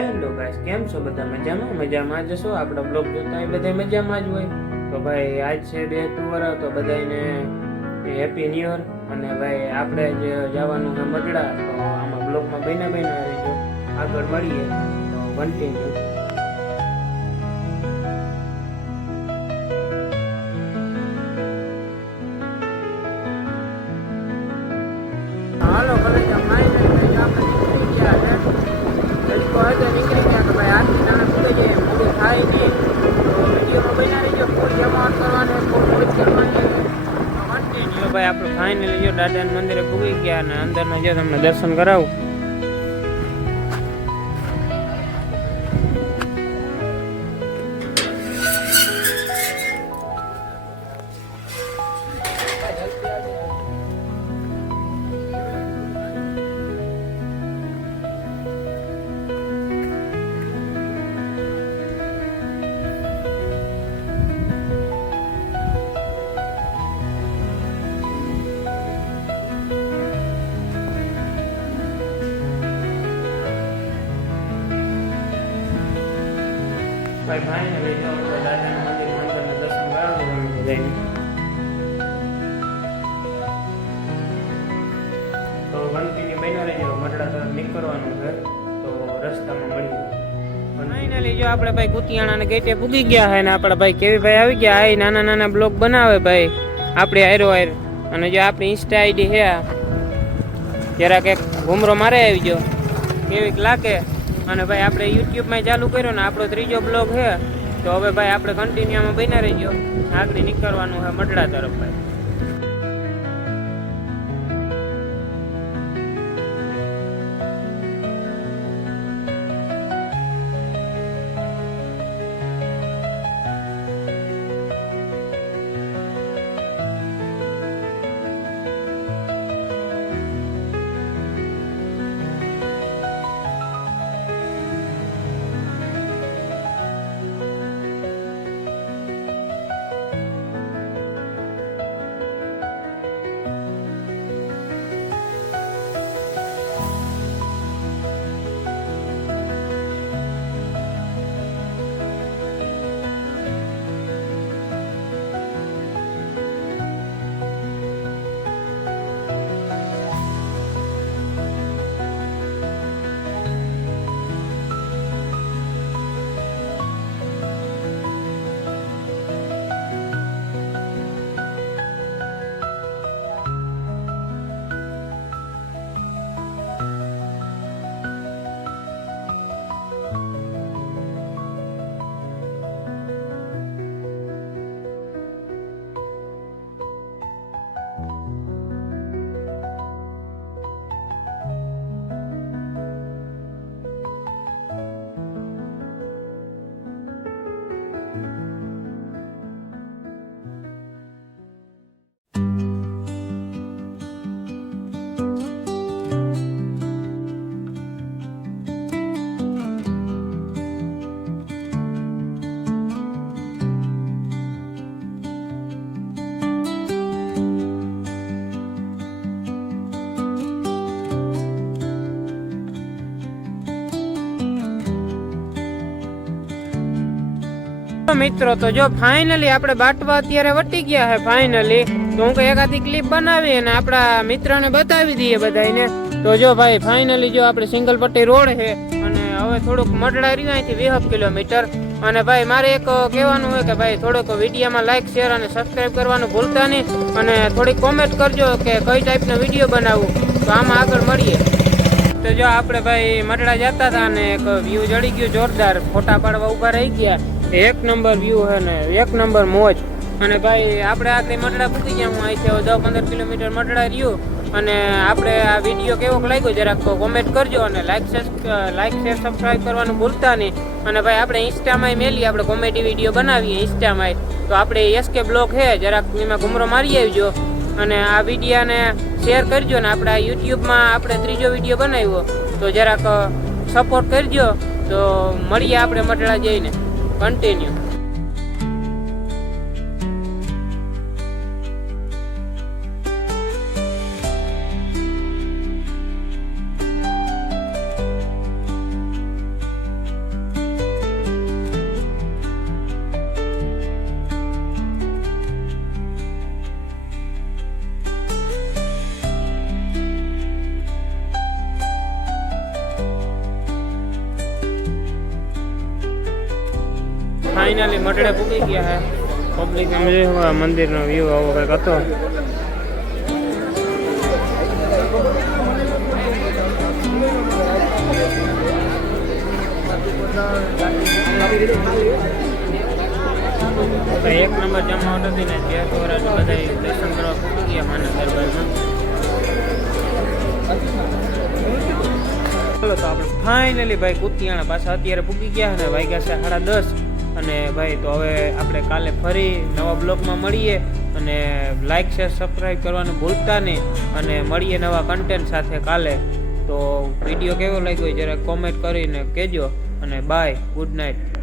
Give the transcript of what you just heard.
Hello guys, કેમ છો બધા? મજામાં જશો? આપણો બ્લોગ જોતા હોય બધા મજામાં જ હોય. તો ભાઈ આજ છે 2 અક્ટોબર, તો બધાને હેપી ન્યુ યર. અને ભાઈ આપણે જે જવાનું છે મજડા, તો આમાં બ્લોગમાં બન્યા રહીજો, આગળ મળીએ તો કન્ટિન્યુ. હાલો કોલેજ ફાઇનલી આપણે નીકળી ગયા છે. તરીકો હતો નીકળી ગયા કે ભાઈ આટલી નાના પૂગે જાય મોડું થાય નહીં, તો વિડીયોમાં બન્યા રહીજો. ફૂલ જમા કરવાનું, ફૂલ મોજ કરવાની. કન્ટિન્યુ ભાઈ આપણે ફાઇનલી જો દાદાના મંદિરે પૂગી ગયા અને અંદરના જો તમને દર્શન કરાવું. ભાઈ ફાઇનલી જો દાદાના મંદિરના દર્શન કરાવું બધાને. તો કન્ટિન્યુ બન્યા રહેજો, મટડા તરફ નીકળવાનું છે, તો રસ્તામાં મળીએ. ફાઇનલી જો આપણે ભાઈ કુતિયાણાના ગેટે પૂગી ગયા છે ને આપણા ભાઈ કેવી ભાઈ આવી ગયા. આ નાના નાના બ્લોગ બનાવે ભાઈ આપણે આયરો આયર. અને જો આપણી ઇન્સ્ટા આઈડી છે, જરાક એક ઘૂમરો મારે આવી ગયો કેવીક લાગે. અને ભાઈ આપણે યુટ્યુબમાં ચાલુ કર્યો ને આપણો 3જો બ્લોગ છે. તો હવે ભાઈ આપણે કન્ટિન્યુમાં બન્યા રહીજો, આગળ નીકળવાનું છે મટડા તરફ ભાઈ. મિત્રો તો જો ફાઇનલી આપણે બાટવા અત્યારે વટી ગયા છે ફાઇનલી. તો હું એકાદી ક્લિપ બનાવી અને આપણા મિત્રને બતાવી દઈએ બધાને. તો જો ભાઈ ફાઇનલી જો આપણે સિંગલ પટ્ટી રોડ છે અને હવે થોડુંક મટડા રહ્યું અહીંથી 20 કિલોમીટર. અને ભાઈ મારે એક કહેવાનું હોય કે ભાઈ થોડુંક વિડીયોમાં લાઈક શેર અને સબસ્ક્રાઈબ કરવાનું ભૂલતા નહીં. અને થોડીક કોમેન્ટ કરજો કે કઈ ટાઈપનો વિડીયો બનાવવું, તો આમાં આગળ મળીએ. તો જો આપણે ભાઈ મટડા જતા હતા અને એક વ્યૂ જડી ગયું જોરદાર, ફોટા પાડવા ઊભા રહી ગયા. એક નંબર વ્યૂ છે ને એક નંબર મોજ. અને ભાઈ આપણે આખરી મટડા પૂકી ગયા. હું અહીંથી 10-15 કિલોમીટર મટડા રહ્યું. અને આપણે આ વિડીયો કેવો લાગ્યો જરાક કોમેન્ટ કરજો અને લાઈક શેર સબસ્ક્રાઈબ કરવાનું ભૂલતા નહીં. અને ભાઈ આપણે ઇન્સ્ટામાં મેલી આપણે કોમેડી વિડીયો બનાવીએ ઇન્સ્ટામાં. તો આપણે એસકે બ્લોગ છે, જરાક એમાં ઘૂમરો મારી આવજો અને આ વિડીયાને શેર કરજો. ને આપણે યુટ્યુબમાં આપણે 3જો વિડીયો બનાવ્યો, તો જરાક સપોર્ટ કરજો. તો મળીએ આપણે મટડા જઈને કન્ટિન્યુ. ફાઇનલી મઢડે પૂકી ગયા છે. પબ્લિક એમ જોયું મંદિરનો વ્યૂ આવો કંઈક હતો. એક નંબર જમાવટ હતી ને જે દ્વારા બધા દર્શન કરવા પૂકી ગયા માના દરબારમાં. ચાલો તો આપણે ફાઇનલી ભાઈ કુતિયાણા પાછા અત્યારે પૂકી ગયા ને વાગ્યા છે 10:30. અને ભાઈ તો હવે આપણે કાલે ફરી નવા બ્લોગમાં મળીએ અને લાઈક શેર સબસ્ક્રાઈબ કરવાનું ભૂલતા નહીં અને મળીએ નવા કન્ટેન્ટ સાથે કાલે. તો વિડીયો કેવો લાગ્યો જરા કોમેન્ટ કરીને કહેજો અને બાય, ગુડ નાઇટ.